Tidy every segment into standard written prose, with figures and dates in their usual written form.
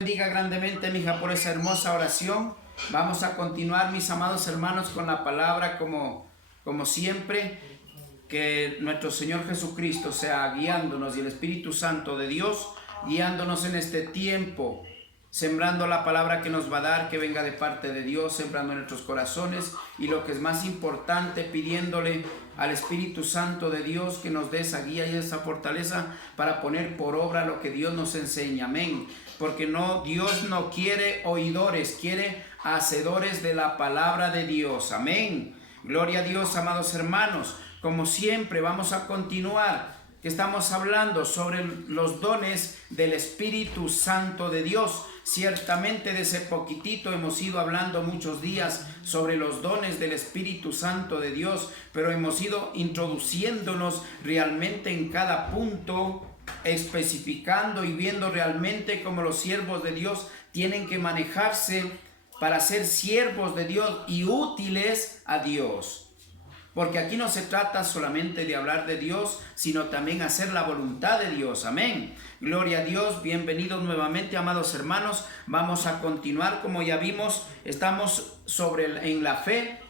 Bendiga grandemente, mi hija, por esa hermosa oración. Vamos a continuar, mis amados hermanos, con la palabra como siempre. Que nuestro Señor Jesucristo sea guiándonos y el Espíritu Santo de Dios guiándonos en este tiempo, sembrando la palabra que nos va a dar, que venga de parte de Dios, sembrando en nuestros corazones, y lo que es más importante, pidiéndole al Espíritu Santo de Dios que nos dé esa guía y esa fortaleza para poner por obra lo que Dios nos enseña. Amén. Porque Dios no quiere oidores, quiere hacedores de la palabra de Dios. Amén. Gloria a Dios, amados hermanos. Como siempre, vamos a continuar, que estamos hablando sobre los dones del Espíritu Santo de Dios. Ciertamente desde poquitito hemos ido hablando muchos días sobre los dones del Espíritu Santo de Dios, pero hemos ido introduciéndonos realmente en cada punto, especificando y viendo realmente cómo los siervos de Dios tienen que manejarse para ser siervos de Dios y útiles a Dios. Porque aquí no se trata solamente de hablar de Dios, sino también hacer la voluntad de Dios. Amén. Gloria a Dios. Bienvenidos nuevamente, amados hermanos. Vamos a continuar, como ya vimos, estamos en la fe,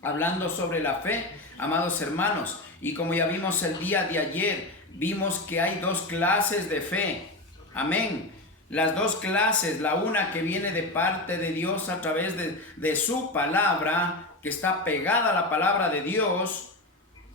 hablando sobre la fe, amados hermanos. Y como ya vimos el día de ayer, vimos que hay dos clases de fe. Amén. Las dos clases, la una que viene de parte de Dios a través de su palabra, que está pegada a la palabra de Dios,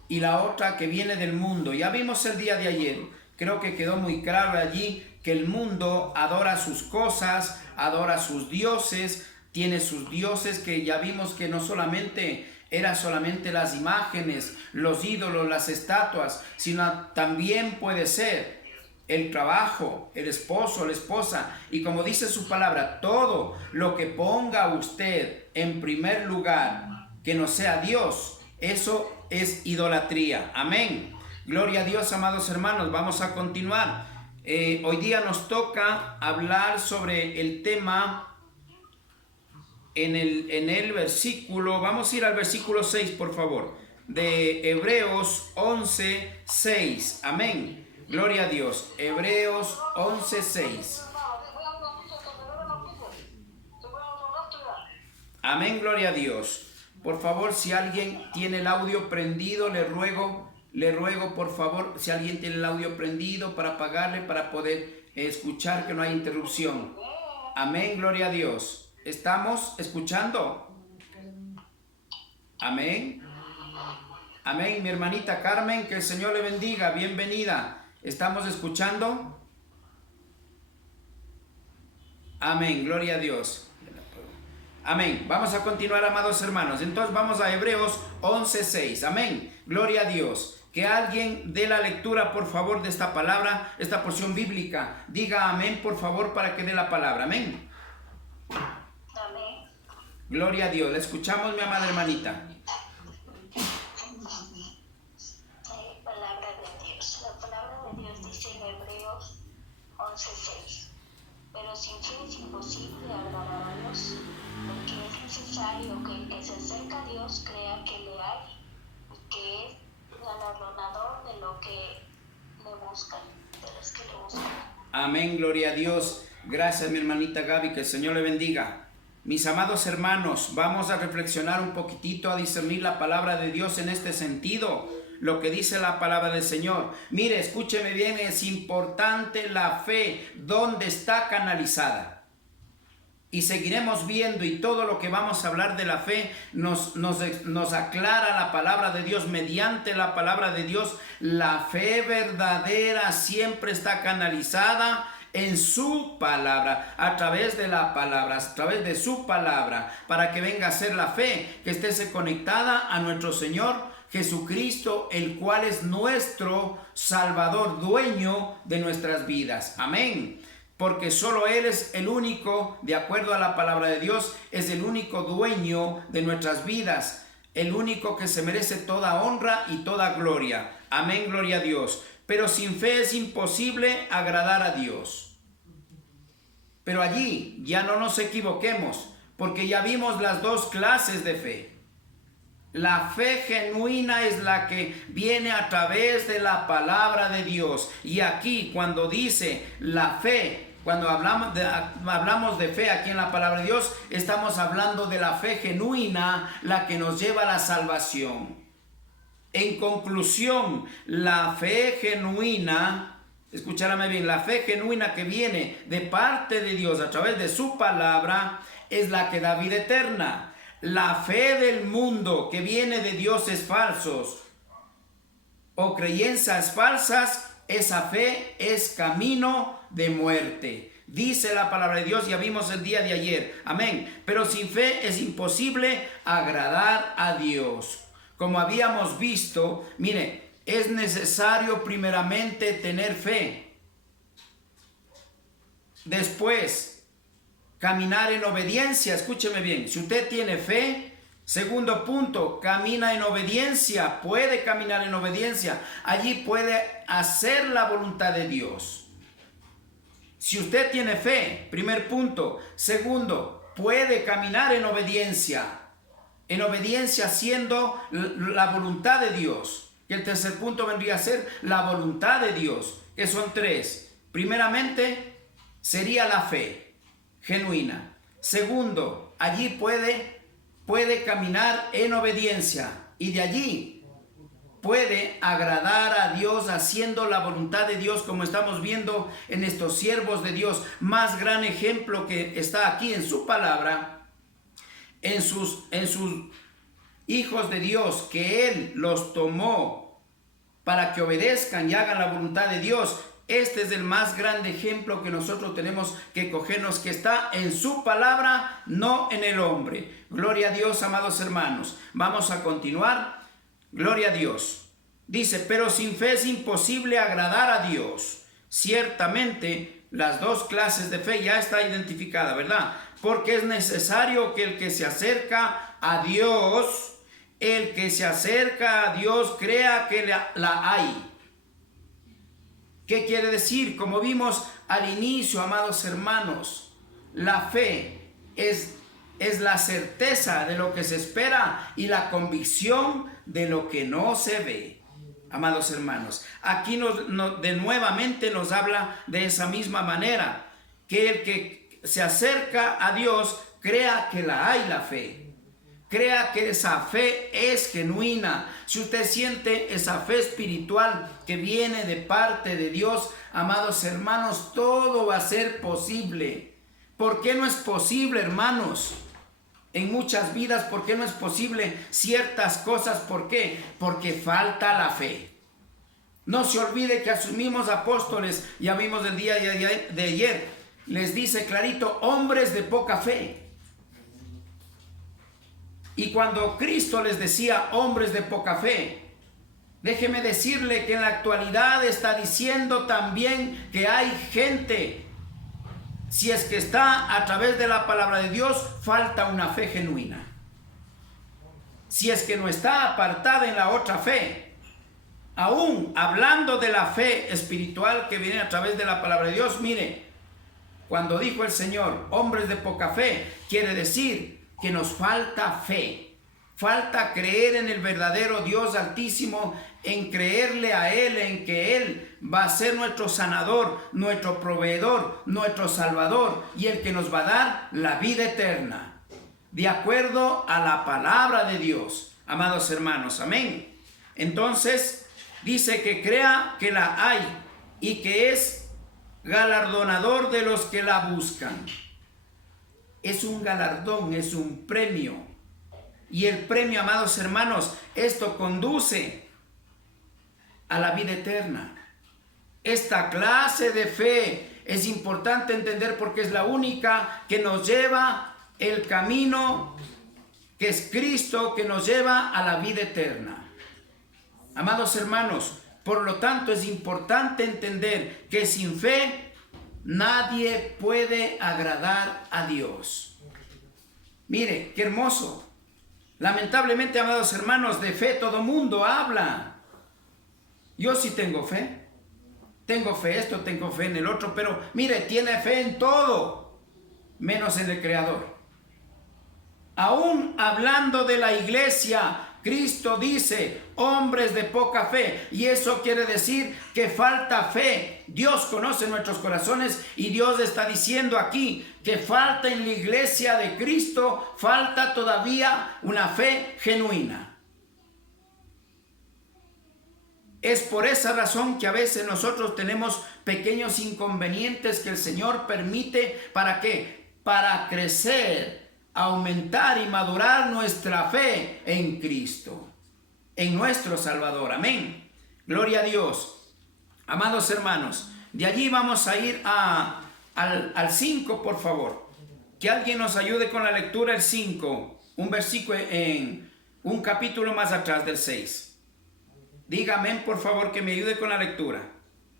y la otra que viene del mundo. Ya vimos el día de ayer, creo que quedó muy claro allí, que el mundo adora sus cosas, adora sus dioses, tiene sus dioses, que ya vimos que no solamente era solamente las imágenes, los ídolos, las estatuas, sino también puede ser el trabajo, el esposo, la esposa, y como dice su palabra, todo lo que ponga usted en primer lugar que no sea Dios, eso es idolatría. Amén. Gloria a Dios, amados hermanos. Vamos a continuar. Hoy día nos toca hablar sobre el tema en el versículo, vamos a ir al versículo 6, por favor, de Hebreos 11:6. Amén. Gloria a Dios. Hebreos 11:6. Amén, gloria a Dios. Por favor, si alguien tiene el audio prendido, le ruego por favor, si alguien tiene el audio prendido, para apagarle, para poder escuchar, que no haya interrupción. Amén, gloria a Dios. ¿Estamos escuchando? Amén. Amén, mi hermanita Carmen, que el Señor le bendiga, bienvenida. ¿Estamos escuchando? Amén, gloria a Dios. Amén. Vamos a continuar, amados hermanos. Entonces vamos a Hebreos 11:6. Amén. Gloria a Dios. Que alguien dé la lectura, por favor, de esta palabra, esta porción bíblica. Diga amén, por favor, para que dé la palabra. Amén. Amén. Gloria a Dios. Le escuchamos, mi amada hermanita. Palabra de Dios. La palabra de Dios dice en Hebreos 11:6. Pero sin fe es imposible agradar a Dios, porque es necesario que el que se acerca a Dios crea que le hay y que es galardonador de lo que le buscan, de los que le buscan. Amén, gloria a Dios. Gracias, mi hermanita Gaby, que el Señor le bendiga. Mis amados hermanos, vamos a reflexionar un poquitito, a discernir la palabra de Dios en este sentido, lo que dice la palabra del Señor. Mire, escúcheme bien, es importante la fe, ¿dónde está canalizada? Y seguiremos viendo, y todo lo que vamos a hablar de la fe nos aclara la palabra de Dios. Mediante la palabra de Dios, la fe verdadera siempre está canalizada en su palabra, a través de la palabra, a través de su palabra, para que venga a ser la fe que esté conectada a nuestro Señor Jesucristo, el cual es nuestro Salvador, dueño de nuestras vidas. Amén. Porque solo Él es el único, de acuerdo a la palabra de Dios, es el único dueño de nuestras vidas, el único que se merece toda honra y toda gloria. Amén, gloria a Dios. Pero sin fe es imposible agradar a Dios. Pero allí ya no nos equivoquemos, porque ya vimos las dos clases de fe. La fe genuina es la que viene a través de la palabra de Dios. Y aquí, cuando dice la fe Cuando hablamos de fe aquí en la palabra de Dios, estamos hablando de la fe genuina, la que nos lleva a la salvación. En conclusión, la fe genuina, escúchame bien, la fe genuina que viene de parte de Dios a través de su palabra es la que da vida eterna. La fe del mundo que viene de dioses falsos o creencias falsas, esa fe es camino de muerte. Dice la palabra de Dios, ya vimos el día de ayer. Amén. Pero sin fe es imposible agradar a Dios. Como habíamos visto, mire, es necesario primeramente tener fe. Después, caminar en obediencia. Escúcheme bien, si usted tiene fe, segundo punto, camina en obediencia, puede caminar en obediencia. Allí puede hacer la voluntad de Dios. Si usted tiene fe, primer punto. Segundo, puede caminar en obediencia haciendo la voluntad de Dios. Y el tercer punto vendría a ser la voluntad de Dios, que son tres. Primeramente, sería la fe genuina. Segundo, allí puede caminar en obediencia y de allí puede agradar a Dios haciendo la voluntad de Dios, como estamos viendo en estos siervos de Dios. Más gran ejemplo que está aquí en su palabra, en sus hijos de Dios, que Él los tomó para que obedezcan y hagan la voluntad de Dios. Este es el más grande ejemplo que nosotros tenemos que cogernos, que está en su palabra, no en el hombre. Gloria a Dios, amados hermanos. Vamos a continuar. Gloria a Dios. Dice, pero sin fe es imposible agradar a Dios. Ciertamente, las dos clases de fe ya está identificada, ¿verdad? Porque es necesario que el que se acerca a Dios, crea que la hay. ¿Qué quiere decir? Como vimos al inicio, amados hermanos, la fe es la certeza de lo que se espera y la convicción de lo que no se ve. Amados hermanos, aquí nuevamente nos habla de esa misma manera, que el que se acerca a Dios crea que la hay la fe. Crea que esa fe es genuina. Si usted siente esa fe espiritual que viene de parte de Dios, amados hermanos, todo va a ser posible. ¿Por qué no es posible, hermanos? En muchas vidas, ¿por qué no es posible ciertas cosas? ¿Por qué? Porque falta la fe. No se olvide que a sus mismos apóstoles, ya vimos el día de ayer, les dice clarito, hombres de poca fe. Y cuando Cristo les decía hombres de poca fe, déjeme decirle que en la actualidad está diciendo también que hay gente, si es que está a través de la palabra de Dios, falta una fe genuina. Si es que no está apartada en la otra fe, aún hablando de la fe espiritual que viene a través de la palabra de Dios, mire, cuando dijo el Señor, hombres de poca fe, quiere decir que nos falta fe, falta creer en el verdadero Dios Altísimo, en creerle a Él, en que Él va a ser nuestro sanador, nuestro proveedor, nuestro salvador y el que nos va a dar la vida eterna, de acuerdo a la palabra de Dios, amados hermanos, amén. Entonces dice que crea que la hay y que es galardonador de los que la buscan. Es un galardón, es un premio. Y el premio, amados hermanos, esto conduce a la vida eterna. Esta clase de fe es importante entender porque es la única que nos lleva el camino que es Cristo, que nos lleva a la vida eterna. Amados hermanos, por lo tanto es importante entender que sin fe nadie puede agradar a Dios. Mire, qué hermoso. Lamentablemente, amados hermanos, de fe todo mundo habla. Yo sí tengo fe. Tengo fe esto, tengo fe en el otro, pero mire, tiene fe en todo, menos en el Creador. Aún hablando de la iglesia Cristo dice, hombres de poca fe, y eso quiere decir que falta fe. Dios conoce nuestros corazones y Dios está diciendo aquí que falta en la iglesia de Cristo, falta todavía una fe genuina. Es por esa razón que a veces nosotros tenemos pequeños inconvenientes que el Señor permite. ¿Para qué? Para crecer, aumentar y madurar nuestra fe en Cristo, en nuestro Salvador. Amén. Gloria a Dios. Amados hermanos, de allí vamos a ir al 5, por favor. Que alguien nos ayude con la lectura, el 5, un versículo en un capítulo más atrás del 6. Dígame, por favor, que me ayude con la lectura.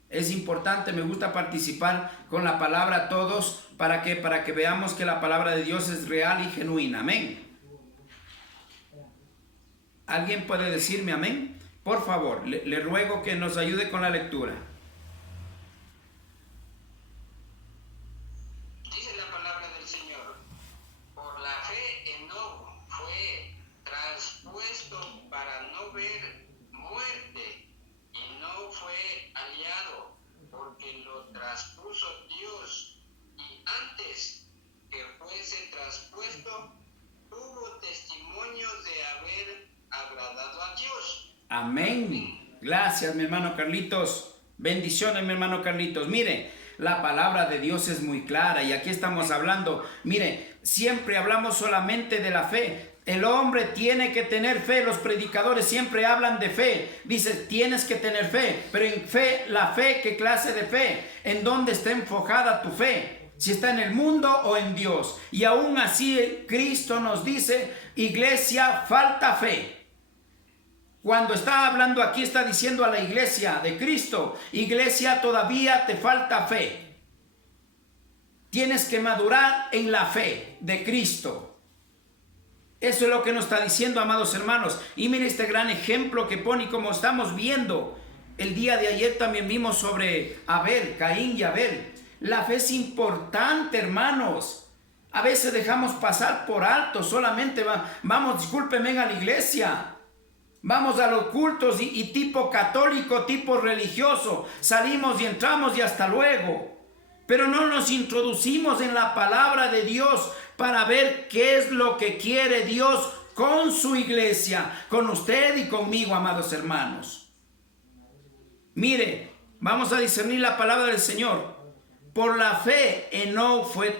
Es importante, me gusta participar con la palabra todos. ¿Para qué? Para que veamos que la palabra de Dios es real y genuina. Amén. ¿Alguien puede decirme amén? Por favor, le ruego que nos ayude con la lectura. Dice la palabra del Señor: por la fe Enoc fue traspuesto para no ver muerte, y no fue hallado, porque lo traspuso Dios, y antes que fuese traspuesto tuvo testimonio de haber agradado a Dios. Amén. Gracias, mi hermano Carlitos. Bendiciones, mi hermano Carlitos. Mire, la palabra de Dios es muy clara y aquí estamos hablando. Mire, siempre hablamos solamente de la fe. El hombre tiene que tener fe. Los predicadores siempre hablan de fe. Dice, tienes que tener fe. Pero en fe, la fe, ¿qué clase de fe? ¿En dónde está enfocada tu fe? Si está en el mundo o en Dios. Y aún así Cristo nos dice, iglesia, falta fe. Cuando está hablando aquí, está diciendo a la iglesia de Cristo, iglesia, todavía te falta fe. Tienes que madurar en la fe de Cristo. Eso es lo que nos está diciendo, amados hermanos. Y mire este gran ejemplo que pone, como estamos viendo. El día de ayer también vimos sobre Abel, Caín y Abel. La fe es importante, hermanos. A veces dejamos pasar por alto, solamente vamos, discúlpenme, a la iglesia. Vamos a los cultos y tipo católico, tipo religioso. Salimos y entramos y hasta luego. Pero no nos introducimos en la palabra de Dios para ver qué es lo que quiere Dios con su iglesia, con usted y conmigo, amados hermanos. Mire, vamos a discernir la palabra del Señor. Por la fe, Enoc fue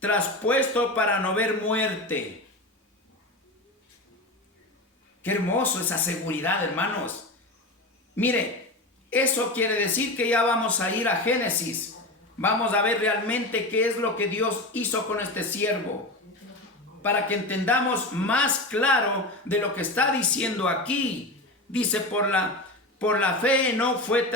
traspuesto para no ver muerte. Qué hermoso esa seguridad, hermanos. Mire, eso quiere decir que ya vamos a ir a Génesis. Vamos a ver realmente qué es lo que Dios hizo con este siervo. Para que entendamos más claro de lo que está diciendo aquí. Dice, por la fe no fue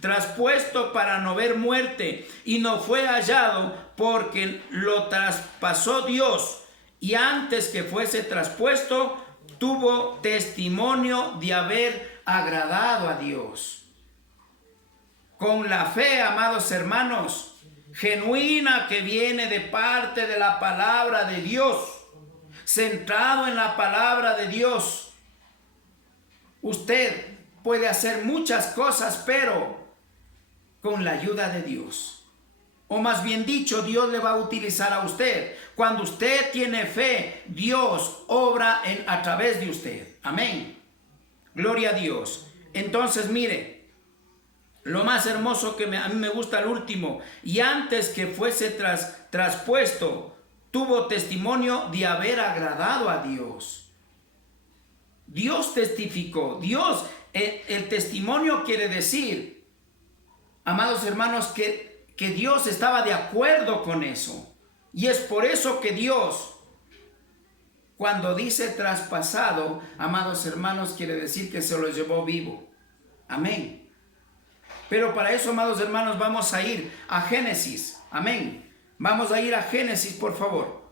traspuesto para no ver muerte. Y no fue hallado porque lo traspasó Dios. Y antes que fuese traspuesto, tuvo testimonio de haber agradado a Dios. Con la fe, amados hermanos, genuina que viene de parte de la palabra de Dios, centrado en la palabra de Dios, usted puede hacer muchas cosas, pero con la ayuda de Dios. O más bien dicho, Dios le va a utilizar a usted. Cuando usted tiene fe, Dios obra a través de usted. Amén. Gloria a Dios. Entonces, mire, lo más hermoso que a mí me gusta el último. Y antes que fuese traspuesto, tuvo testimonio de haber agradado a Dios. Dios testificó. Dios, el testimonio quiere decir, amados hermanos, que Dios estaba de acuerdo con eso. Y es por eso que Dios, cuando dice traspasado, amados hermanos, quiere decir que se lo llevó vivo. Amén. Pero para eso, amados hermanos, vamos a ir a Génesis. Amén. Vamos a ir a Génesis, por favor.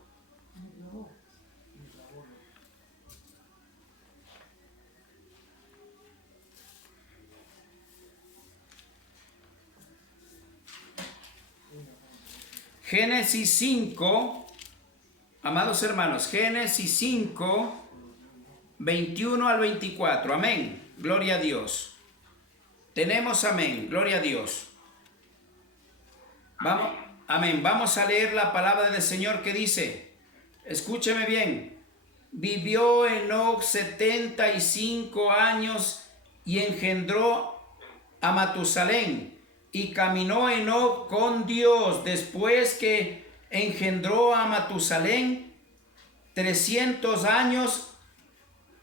Génesis 5, amados hermanos, Génesis 5, 21 al 24. Amén. Gloria a Dios. Tenemos amén. Gloria a Dios. Vamos, amén. Vamos a leer la palabra del Señor que dice, escúcheme bien. Vivió Enoc 75 años y engendró a Matusalén. Y caminó Enoc con Dios después que engendró a Matusalén 300 años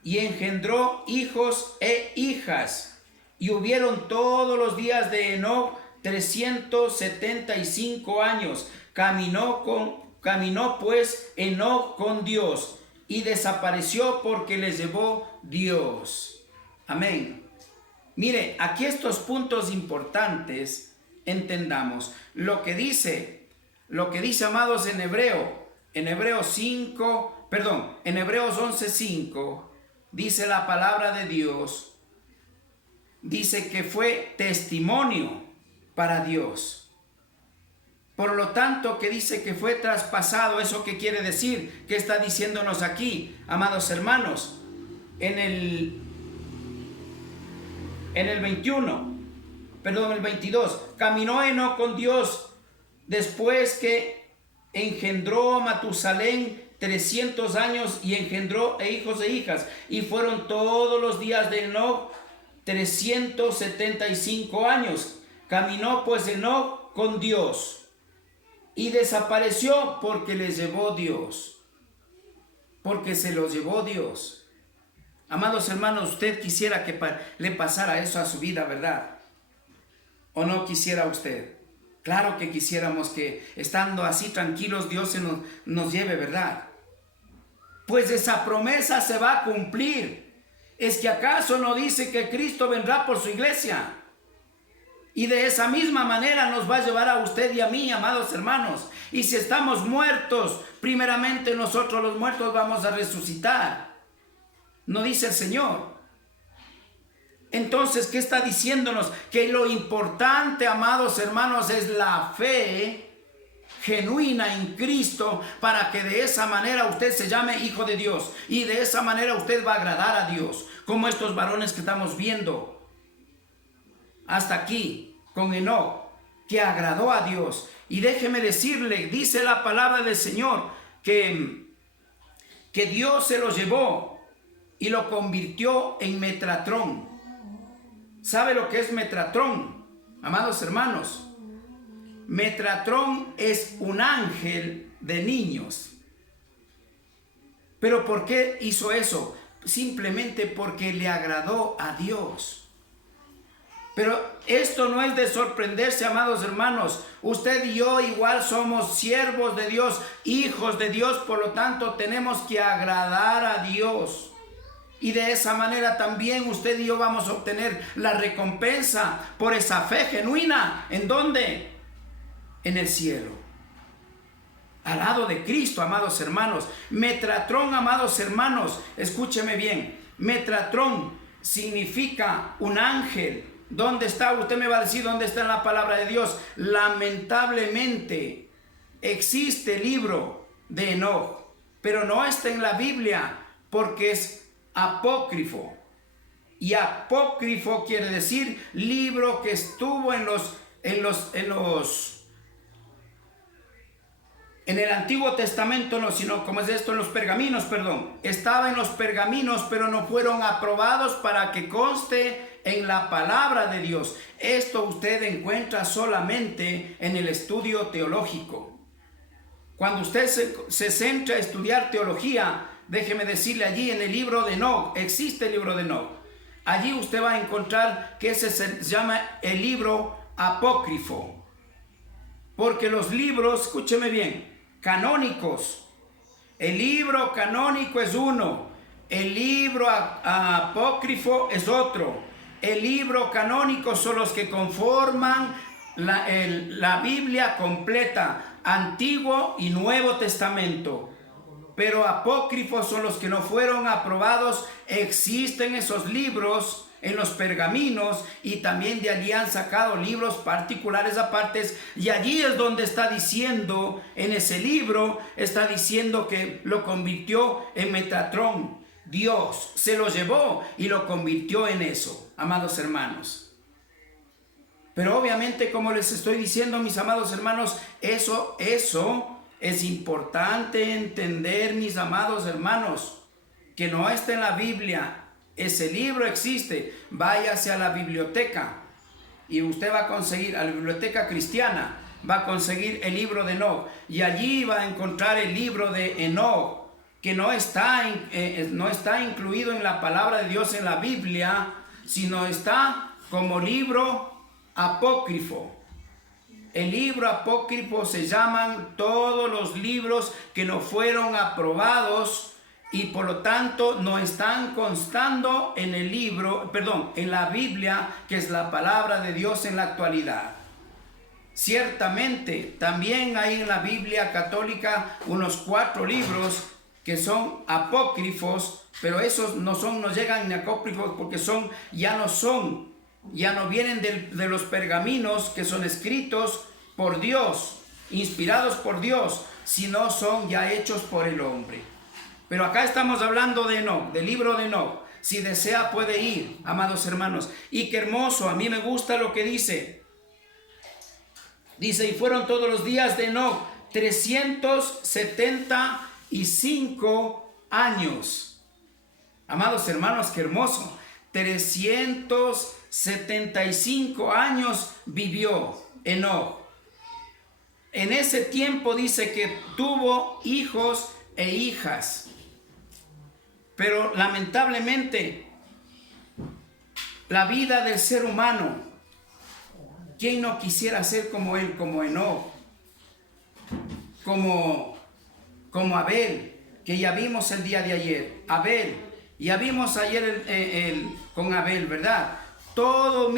y engendró hijos e hijas. Y hubieron todos los días de Enoc 375 años. Caminó pues Enoc con Dios y desapareció porque les llevó Dios. Amén. Mire, aquí estos puntos importantes, entendamos lo que dice, amados, en Hebreos 11:5, dice la palabra de Dios, dice que fue testimonio para Dios. Por lo tanto, que dice que fue traspasado, ¿eso qué quiere decir? ¿Qué está diciéndonos aquí, amados hermanos? En el 22, caminó Enoc con Dios después que engendró a Matusalén 300 años y engendró hijos e hijas, y fueron todos los días de Enoc 375 años. Caminó pues Enoc con Dios y desapareció porque les llevó Dios, porque se los llevó Dios. Amados hermanos, usted quisiera que le pasara eso a su vida, ¿verdad? ¿O no quisiera usted? Claro que quisiéramos que estando así tranquilos Dios nos lleve, ¿verdad? Pues esa promesa se va a cumplir. ¿Es que acaso no dice que Cristo vendrá por su iglesia? Y de esa misma manera nos va a llevar a usted y a mí, amados hermanos. Y si estamos muertos, primeramente nosotros los muertos vamos a resucitar. ¿No dice el Señor? Entonces, ¿qué está diciéndonos? Que lo importante, amados hermanos, es la fe genuina en Cristo, para que de esa manera usted se llame hijo de Dios. Y de esa manera usted va a agradar a Dios, como estos varones que estamos viendo hasta aquí con Enoc, que agradó a Dios. Y déjeme decirle, dice la palabra del Señor, que Dios se lo llevó y lo convirtió en Metratrón. ¿Sabe lo que es Metratrón, amados hermanos? Metratrón es un ángel de niños. ¿Pero por qué hizo eso? Simplemente porque le agradó a Dios. Pero esto no es de sorprenderse, amados hermanos. Usted y yo igual somos siervos de Dios, hijos de Dios, por lo tanto tenemos que agradar a Dios. Y de esa manera también usted y yo vamos a obtener la recompensa por esa fe genuina. ¿En dónde? En el cielo. Al lado de Cristo, amados hermanos. Metratrón, amados hermanos, escúcheme bien. Metratrón significa un ángel. ¿Dónde está? Usted me va a decir dónde está en la palabra de Dios. Lamentablemente existe el libro de Enoc, pero no está en la Biblia porque es apócrifo. Y apócrifo quiere decir libro que estuvo en el Antiguo Testamento, no, sino como es esto, en los pergaminos, perdón. Estaba en los pergaminos, pero no fueron aprobados para que conste en la palabra de Dios. Esto usted encuentra solamente en el estudio teológico. Cuando usted se centra a estudiar teología, déjeme decirle, allí en el libro de Enoc, existe el libro de Enoc. Allí usted va a encontrar que ese se llama el libro apócrifo. Porque los libros, escúcheme bien, canónicos, el libro canónico es uno, el libro apócrifo es otro. El libro canónico son los que conforman la Biblia completa, Antiguo y Nuevo Testamento. Pero apócrifos son los que no fueron aprobados. Existen esos libros en los pergaminos y también de allí han sacado libros particulares apartes, y allí es donde está diciendo, en ese libro está diciendo que lo convirtió en Metratrón. Dios se lo llevó y lo convirtió en eso, amados hermanos. Pero obviamente, como les estoy diciendo, mis amados hermanos, eso es importante entender, mis amados hermanos, que no está en la Biblia. Ese libro existe. Váyase a la biblioteca y usted va a conseguir, a la biblioteca cristiana, va a conseguir el libro de Enoc, y allí va a encontrar el libro de Enoc, que no está incluido en la palabra de Dios en la Biblia, sino está como libro apócrifo. El libro apócrifo se llaman todos los libros que no fueron aprobados y por lo tanto no están constando en el libro, en la Biblia, que es la palabra de Dios en la actualidad. Ciertamente también hay en la Biblia católica unos 4 libros que son apócrifos, pero esos no llegan ni apócrifos porque ya no vienen de los pergaminos que son escritos por Dios, inspirados por Dios, sino son ya hechos por el hombre. Pero acá estamos hablando de Enoc, del libro de Enoc. Si desea puede ir, amados hermanos. Y qué hermoso, a mí me gusta lo que dice. Dice, y fueron todos los días de Enoc 375 años. Amados hermanos, qué hermoso. 375 años vivió Enoc. En ese tiempo dice que tuvo hijos e hijas. Pero lamentablemente, la vida del ser humano, ¿quién no quisiera ser como él, como Enoc? Como Abel, que ya vimos el día de ayer. Abel, ya vimos ayer con Abel, ¿verdad? Todos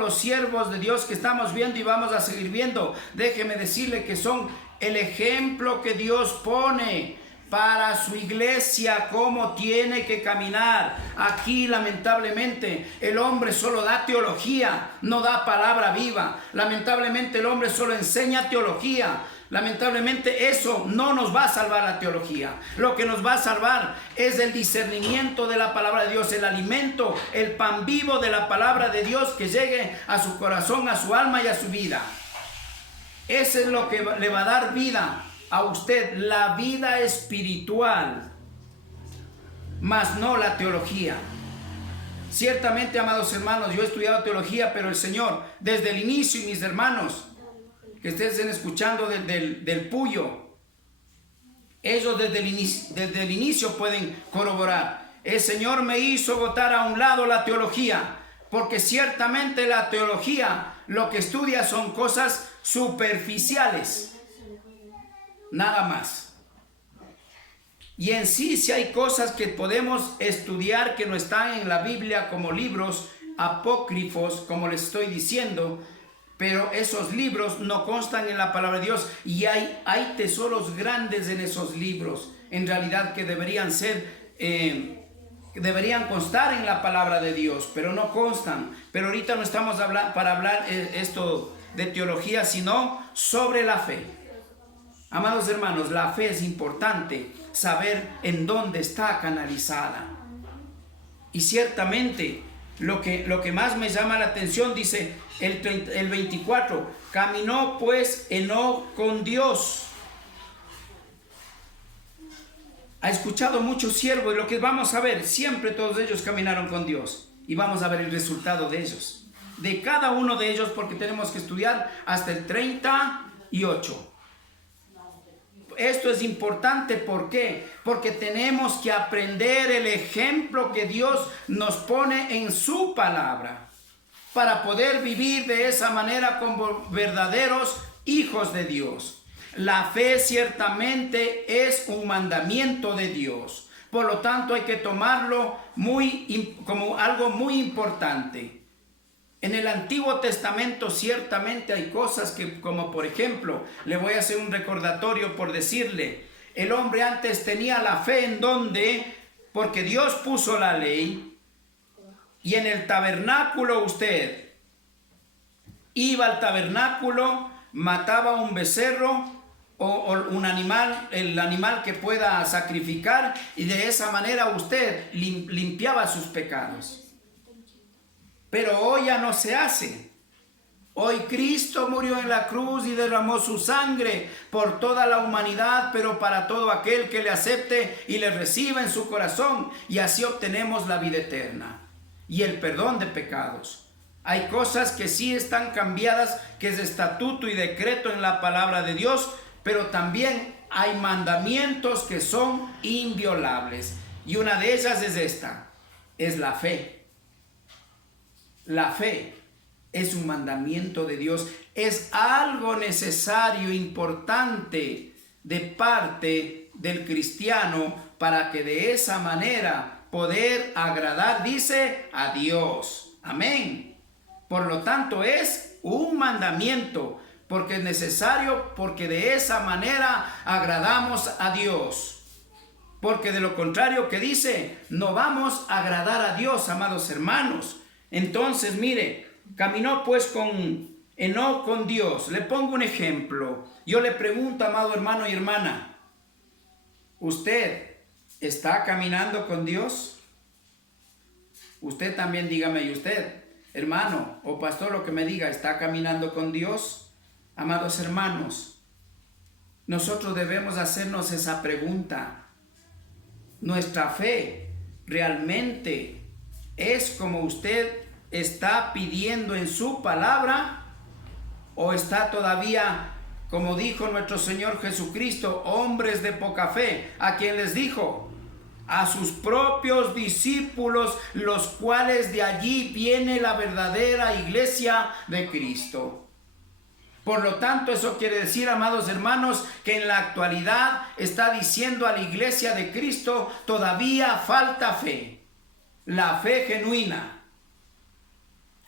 los siervos de Dios que estamos viendo y vamos a seguir viendo, déjeme decirle que son el ejemplo que Dios pone para su iglesia, cómo tiene que caminar. Aquí lamentablemente el hombre solo da teología, no da palabra viva. Lamentablemente el hombre solo enseña teología. Lamentablemente eso no nos va a salvar la teología. Lo que nos va a salvar es el discernimiento de la palabra de Dios, el alimento, el pan vivo de la palabra de Dios que llegue a su corazón, a su alma y a su vida. Eso es lo que le va a dar vida a usted, la vida espiritual, mas no la teología. Ciertamente, amados hermanos, yo he estudiado teología, pero el Señor, desde el inicio, y mis hermanos que estén escuchando del Puyo, ellos desde el inicio pueden corroborar. El Señor me hizo botar a un lado la teología, porque ciertamente la teología lo que estudia son cosas superficiales, nada más. Y en sí hay cosas que podemos estudiar que no están en la Biblia, como libros apócrifos, como les estoy diciendo, pero esos libros no constan en la palabra de Dios, y hay tesoros grandes en esos libros, en realidad, que deberían constar en la palabra de Dios, pero no constan. Pero ahorita no estamos para hablar esto de teología, sino sobre la fe. Amados hermanos, la fe es importante saber en dónde está canalizada. Y ciertamente lo que más me llama la atención, dice el 24, caminó pues Enoc con Dios. Ha escuchado muchos siervos, y lo que vamos a ver, siempre todos ellos caminaron con Dios, y vamos a ver el resultado de ellos, de cada uno de ellos, porque tenemos que estudiar hasta el 38. Esto es importante, ¿por qué? Porque tenemos que aprender el ejemplo que Dios nos pone en su palabra para poder vivir de esa manera como verdaderos hijos de Dios. La fe ciertamente es un mandamiento de Dios, por lo tanto hay que tomarlo como algo muy importante. En el Antiguo Testamento ciertamente hay cosas que, como por ejemplo, le voy a hacer un recordatorio por decirle, el hombre antes tenía la fe en donde, porque Dios puso la ley, y en el tabernáculo usted iba al tabernáculo, mataba un becerro o un animal, el animal que pueda sacrificar, y de esa manera usted limpiaba sus pecados. Pero hoy ya no se hace. Hoy Cristo murió en la cruz y derramó su sangre por toda la humanidad, pero para todo aquel que le acepte y le reciba en su corazón, y así obtenemos la vida eterna y el perdón de pecados. Hay cosas que sí están cambiadas, que es estatuto y decreto en la palabra de Dios, pero también hay mandamientos que son inviolables, y una de ellas es esta, es la fe. La fe es un mandamiento de Dios, es algo necesario, importante de parte del cristiano, para que de esa manera poder agradar, dice, a Dios. Amén. Por lo tanto es un mandamiento, porque es necesario, porque de esa manera agradamos a Dios. Porque de lo contrario, que dice, no vamos a agradar a Dios, amados hermanos. Entonces, mire, caminó pues con Enoc con Dios. Le pongo un ejemplo. Yo le pregunto, amado hermano y hermana, ¿usted está caminando con Dios? Usted también dígame, ¿y usted, hermano o pastor, lo que me diga, está caminando con Dios? Amados hermanos, nosotros debemos hacernos esa pregunta. ¿Nuestra fe realmente es como usted está pidiendo en su palabra, o está todavía, como dijo nuestro Señor Jesucristo, hombres de poca fe, a quien les dijo? A sus propios discípulos, los cuales de allí viene la verdadera iglesia de Cristo. Por lo tanto, eso quiere decir, amados hermanos, que en la actualidad está diciendo a la iglesia de Cristo, todavía falta fe, la fe genuina.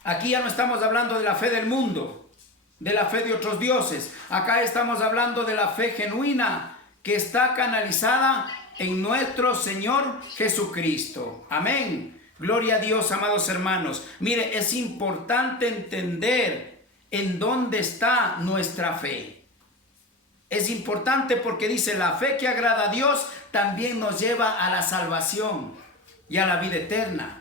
Aquí ya no estamos hablando de la fe del mundo, de la fe de otros dioses. Acá estamos hablando de la fe genuina, que está canalizada en nuestro Señor Jesucristo. Amén. Gloria a Dios, amados hermanos. Mire, es importante entender en dónde está nuestra fe. Es importante porque dice, la fe que agrada a Dios también nos lleva a la salvación y a la vida eterna.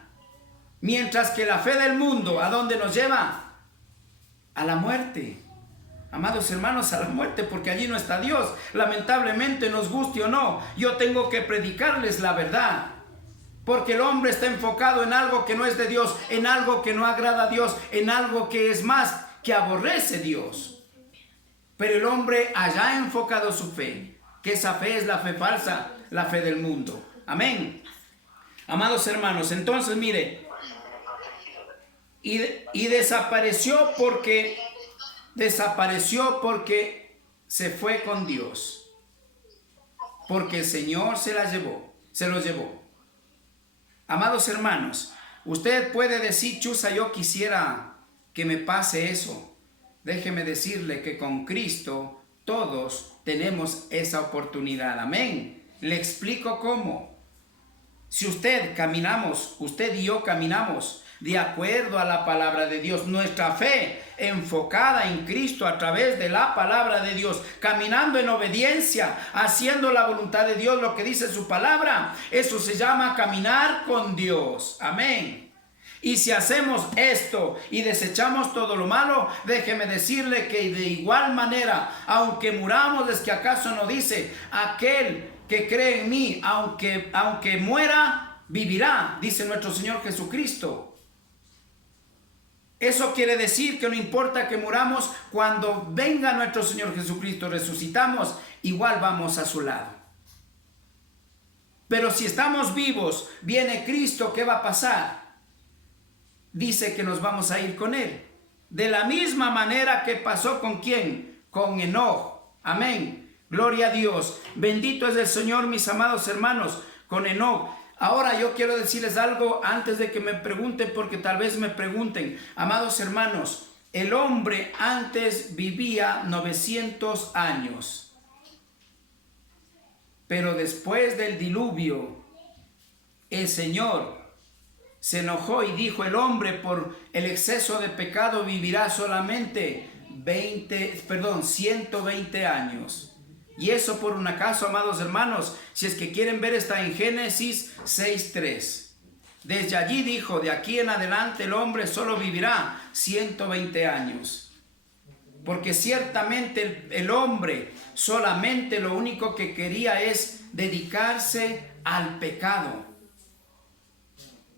Mientras que la fe del mundo, ¿a dónde nos lleva? A la muerte. Amados hermanos, a la muerte, porque allí no está Dios. Lamentablemente, nos guste o no, yo tengo que predicarles la verdad. Porque el hombre está enfocado en algo que no es de Dios, en algo que no agrada a Dios, en algo que es más, que aborrece Dios. Pero el hombre haya enfocado su fe, que esa fe es la fe falsa, la fe del mundo. Amén. Amados hermanos, entonces mire, y desapareció porque se fue con Dios, porque el Señor se los llevó. Amados hermanos, usted puede decir, chusa, yo quisiera que me pase eso. Déjeme decirle que con Cristo todos tenemos esa oportunidad. Amén. Le explico cómo. Si usted y yo caminamos de acuerdo a la palabra de Dios, nuestra fe enfocada en Cristo a través de la palabra de Dios, caminando en obediencia, haciendo la voluntad de Dios, lo que dice su palabra, eso se llama caminar con Dios. Amén. Y si hacemos esto y desechamos todo lo malo, déjeme decirle que de igual manera, aunque muramos, es que acaso no dice, aquel que cree en mí, aunque muera, vivirá, dice nuestro Señor Jesucristo. Eso quiere decir que no importa que muramos, cuando venga nuestro Señor Jesucristo, resucitamos, igual vamos a su lado. Pero si estamos vivos, viene Cristo, ¿qué va a pasar? Dice que nos vamos a ir con Él. De la misma manera que pasó con ¿quién? Con Enoc. Amén. Gloria a Dios. Bendito es el Señor, mis amados hermanos, con Enoc. Ahora yo quiero decirles algo antes de que me pregunten, porque tal vez me pregunten. Amados hermanos, el hombre antes vivía 900 años. Pero después del diluvio, el Señor se enojó y dijo, el hombre por el exceso de pecado vivirá solamente 120 años. Y eso por un acaso, amados hermanos, si es que quieren ver, está en Génesis 6:3. Desde allí dijo, de aquí en adelante el hombre solo vivirá 120 años. Porque ciertamente el hombre solamente lo único que quería es dedicarse al pecado,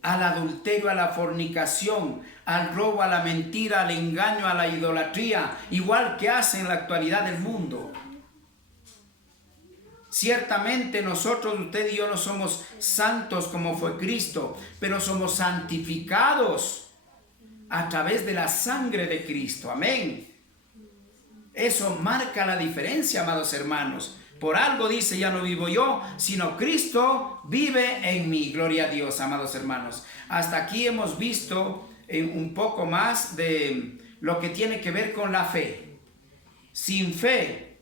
al adulterio, a la fornicación, al robo, a la mentira, al engaño, a la idolatría, igual que hace en la actualidad del mundo. Ciertamente nosotros, usted y yo, no somos santos como fue Cristo, pero somos santificados a través de la sangre de Cristo. Amén. Eso marca la diferencia, amados hermanos. Por algo dice, ya no vivo yo, sino Cristo vive en mí. Gloria a Dios, amados hermanos. Hasta aquí hemos visto un poco más de lo que tiene que ver con la fe. Sin fe,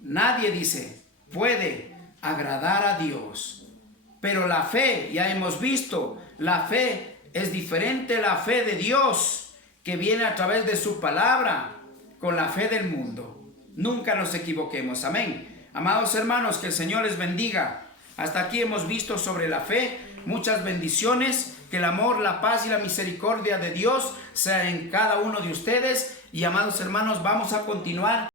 nadie dice, puede agradar a Dios. Pero la fe, ya hemos visto, la fe es diferente, la fe de Dios, que viene a través de su palabra, con la fe del mundo. Nunca nos equivoquemos. Amén. Amados hermanos, que el Señor les bendiga. Hasta aquí hemos visto sobre la fe. Muchas bendiciones. Que el amor, la paz y la misericordia de Dios sea en cada uno de ustedes. Y amados hermanos, vamos a continuar